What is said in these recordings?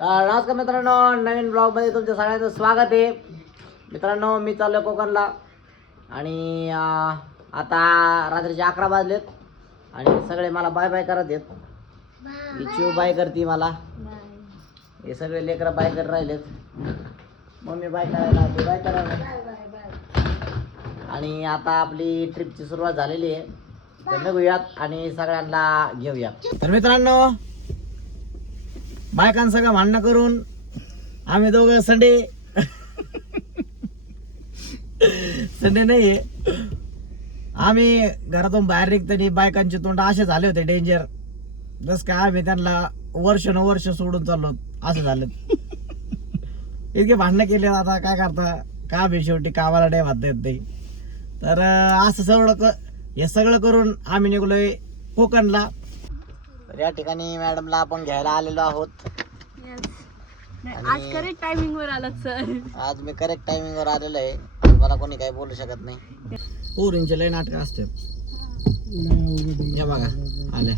नमस्कार मित्रांनो, नवीन ब्लॉगमध्ये तुमच्या सगळ्यांचं स्वागत आहे. मित्रांनो, मी चाललो कोकणला आणि आता रात्रीचे 11 वाजलेत आणि सगळे मला बाय बाय करत आहेत. चिव बाय करते मला, हे सगळे लेकरं बाय करत राहिलेत. मम्मी बाय करायला, ते बाय करायला. आणि आता आपली ट्रिपची सुरुवात झालेली आहे, तर निघूयात आणि सगळ्यांना घेऊया. तर मित्रांनो, बायकांसंग भांडणं करून आम्ही दोघं संडे नाहीये, आम्ही घरातून बाहेर निघताना बायकांचे तोंड असे झाले होते डेंजर, जस काय आम्ही त्यांना वर्ष सोडून चाललो असं झालं. इतके भांडणं केले, आता काय करता, का बी शेवटी कामाला नाही म्हणता येत नाही. तर असं हे सगळं करून आम्ही निघलोय कोकणला. तर या ठिकाणी मॅडमला आपण घ्यायला आलेलो आहोत. आज करेक्ट टायमिंग वर आलात सर. आज मी करेक्ट टायमिंग वर आलेलो आहे, मला कोणी काही बोलू शकत नाही. पोरींचे लय नाटक असतात. बघा आल्या,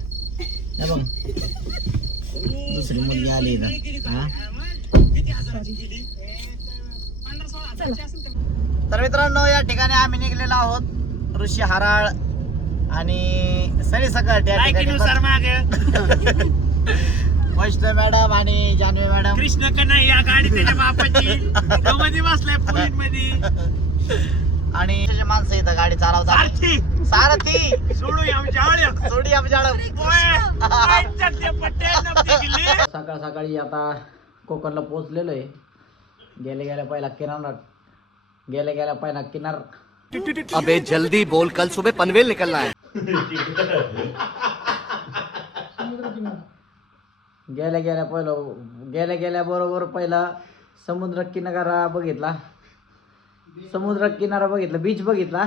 हे बघ दुसरी मुलगी आली इथं. तर मित्रांनो, या ठिकाणी आम्ही निघलेलो आहोत ऋषी हराळ आणि सरी सकट. या ठिकाणी वैष्णव मॅडम आणि जानवी मॅडम, कृष्ण कन्हैया गाडी त्याच्या बापाची मध्ये बसलाय पुरीत मध्ये, आणि माणसं इथं गाडी चालवतात. सारथी सोडू आमच्या सोडी आमच्या पट्ट्या. सकाळ सकाळी आता कोकणला पोहोचलेलो आहे. गेल्या पहिला किनार. अबे जल्दी बोल, कल सुबह पनवेल निकलना है. गेल्या बरोबर पहिला समुद्र किनारा बघितला, बीच बघितला,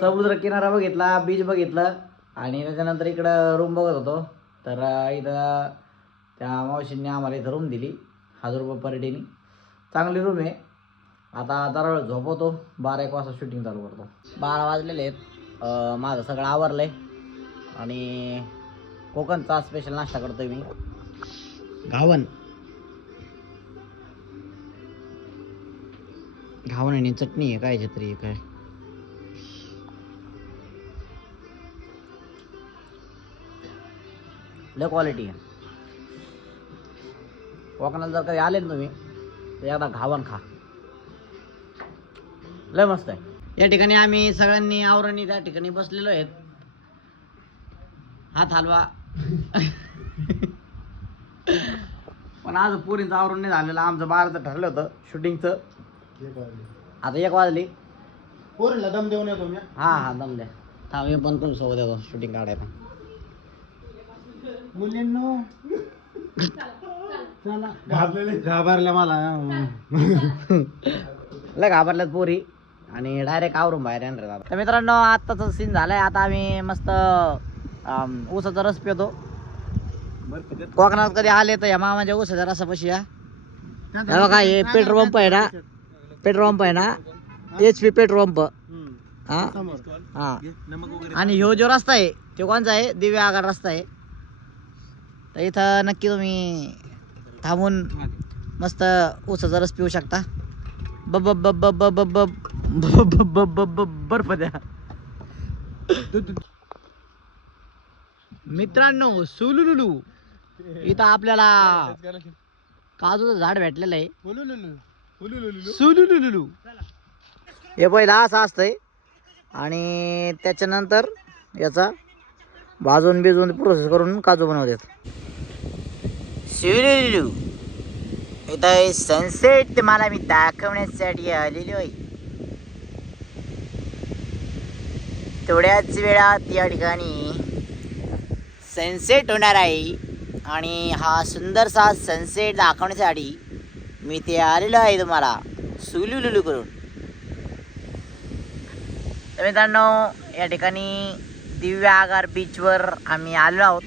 समुद्र किनारा बघितला, बीच बघितलं आणि त्याच्यानंतर इकडं रूम बघत होतो. तर इथं त्या मावशींनी आम्हाला इथं रूम दिली 1000 रुपये पर डेनी. चांगली रूम आहे. आता जरा वेळ झोपवतो, 12-1 वाजता शूटिंग चालू करतो. 12 वाजलेले आहेत. माझं सगळं आवरलंय आणि कोकणचा स्पेशल नाश्ता करतोय मी. घावन आणि चटणी आहे, काय तरी काय. लय क्वालिटी आहे. कोकणाला जर कधी आले ना तुम्ही तर एकदा घावन खा, लय मस्त आहे. या ठिकाणी आम्ही सगळ्यांनी आवरणी त्या ठिकाणी बसलेलो आहेत. हात हलवा. पण आज पोरींचं आवरून नाही झालेलं. आमचं 12चं ठरलं होतं शूटिंगचं. आता 1 वाजली. पोरीला दम देऊन येतो मी. हा दम द्या. थांब, मी पण तुमच्या सोबत येतो शूटिंग काढायला. मुलींनो घाबरल्या मला. लय घाबरल्यात पोरी आणि डायरेक्ट आवरून बाहेर येणार. तर मित्रांनो, आत्ताच सीन झालाय. आता आम्ही मस्त ऊसाचा रस पितो. कोकणात कधी आले तर या मामाच्या ऊसाच्या रसापाशी या. बघा, हे पेट्रोल पंप आहे ना, HP पेट्रोल पंप. हा, आणि ह्यो जो रस्ता आहे तो कोणचा आहे, दिव्या आगार रस्ता आहे. तर इथं नक्की तुम्ही थांबून मस्त ऊसाचा रस पिऊ शकता. बर्फ द्या. मित्रांनो, सुलुलुलू इथं आपल्याला काजूचं झाड भेटलेलं आहे. सुलुलुलू हे पहिला असं असतंय आणि त्याच्यानंतर याचा भाजून बिजून प्रोसेस करून काजू बनवतात. सुलुलुलू इथं सनसेट तुम्हाला मी दाखवण्यासाठी आलेलो आहे. थोड्याच वेळात या ठिकाणी सनसेट होणार आहे आणि हा सुंदरसा सनसेट दाखवण्यासाठी मी ते आलेलो आहे तुम्हाला सुलुलुलू करून. तर मित्रांनो, या ठिकाणी दिव्या आगार बीचवर आम्ही आलो आहोत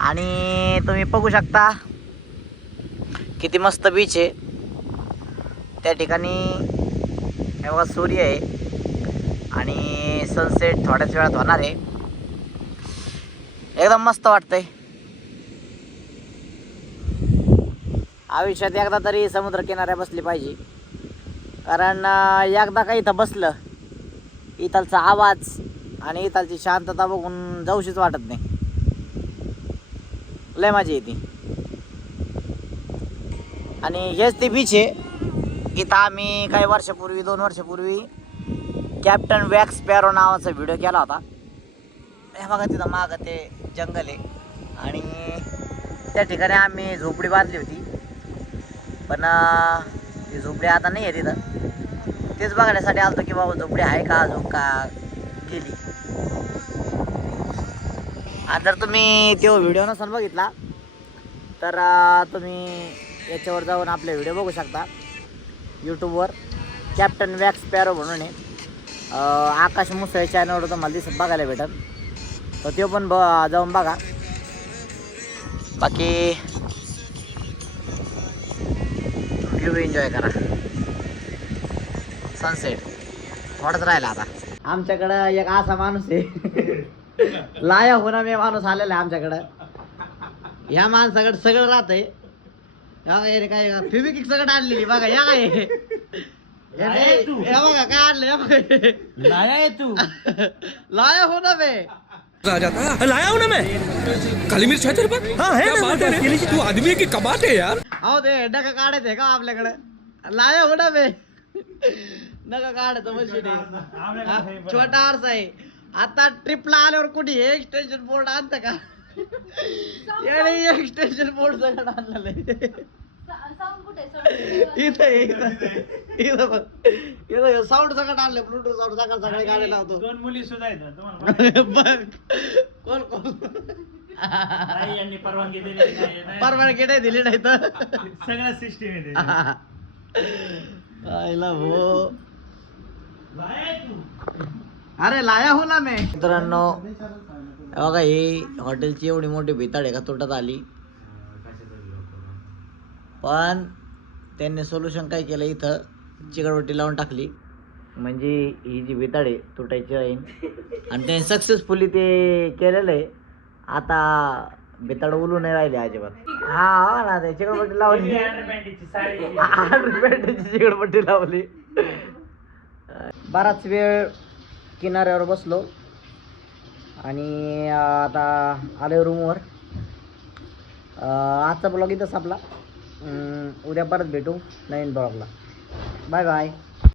आणि तुम्ही बघू शकता किती मस्त बीच आहे. त्या ठिकाणी हे बघा, सूर्य आहे आणि सनसेट थोड्याच वेळात होणार आहे. एकदम मस्त वाटतंय. आयुष्यात एकदा तरी समुद्र किनाऱ्या बसली पाहिजे. कारण एकदा का इथं बसलं, इथलचा आवाज आणि इथलची शांतता बघून जाऊशीच वाटत नाही. लय मजा येते. आणि हेच ते बीच आहे. इथं आम्ही काही वर्षापूर्वी 2 वर्षापूर्वी कॅप्टन वॅक्स स्पॅरो नावाचा व्हिडिओ केला होता. हे बघा तिथं मागं ते जंगल आहे आणि त्या ठिकाणी आम्ही झोपडी बांधली होती. पण ती झोपडी आता नाही आहे तिथं. तेच बघण्यासाठी आलतो की बाबा झोपडी आहे का अजून का गेली. आणि जर तुम्ही तो व्हिडिओ नसेल बघितला तर तुम्ही याच्यावर जाऊन आपले व्हिडिओ बघू शकता यूट्यूबवर. कॅप्टन वॅक्स स्पॅरो म्हणून आहे. आकाश मुसळे चॅनलवर तुम्हाला दिसत बघायला भेटल, तर तो पण जाऊन बघा. बाकी व्ह्यू एन्जॉय करा. सनसेट थोडाच राहिला आता. आमच्याकडं एक असा माणूस आहे लाया होणा मी माणूस आलेला आहे आमच्याकडं. ह्या माणसाकडे सगळं राहतंय. काय फेविकिक सगळं आणलेली बघा. या काय बघा काय आणलं. या बघा लाया आहे तू. लाया हो ना बे. लाया हूं ना मैं. काली मिर्च है तेरे पास? हाँ है ना. बात है तू आदमी की कमात है यार. अहो ते नका काढायचंय का आपल्याकडे. लाया हो ना बे. नका काढायचं मशीन आहे. छोटा आरसा आहे. आता ट्रिपला आल्यावर कुठे एक्सटेन्शन बोर्ड आणतं का. एक्सटेन्शन बोर्ड सगळं आणलेलं आहे. इथं साऊंड सगळं आणलं. ब्लूटूथ साऊंड सगळं सगळे गाडी लावतो. 2 मुली सुद्धा आहेत तुम्हाला. बघ कोण कोण नाही, यांनी परवानगी दिली नाही. परवानगी नाही दिली नाही तर सगळं सिस्टीम आहे. आईला भो. लाया आहे तू. अरे लाया हो ना मी. मित्रांनो बघा ही हॉटेलची एवढी मोठी भिताड आहे का तुटत आली. पण त्यांनी सोल्युशन काय केलं, इथं चिकटपट्टी लावून टाकली. म्हणजे ही जी भिताड आहे तुटायची राहील. आणि त्यांनी सक्सेसफुली ते केलेलं आहे. आता भिताड उलू नाही राहिले अजिबात. हा ना ते चिकटपट्टी लावली. 8 रुपयाची चिकटपट्टी लावली. बराच वेळ किनाऱ्यावर बसलो आणि आता आलो रूमवर. आजचा ब्लॉग इथंच आपला. उद्या परत भेटू नवीन ब्लॉगला. Bye bye.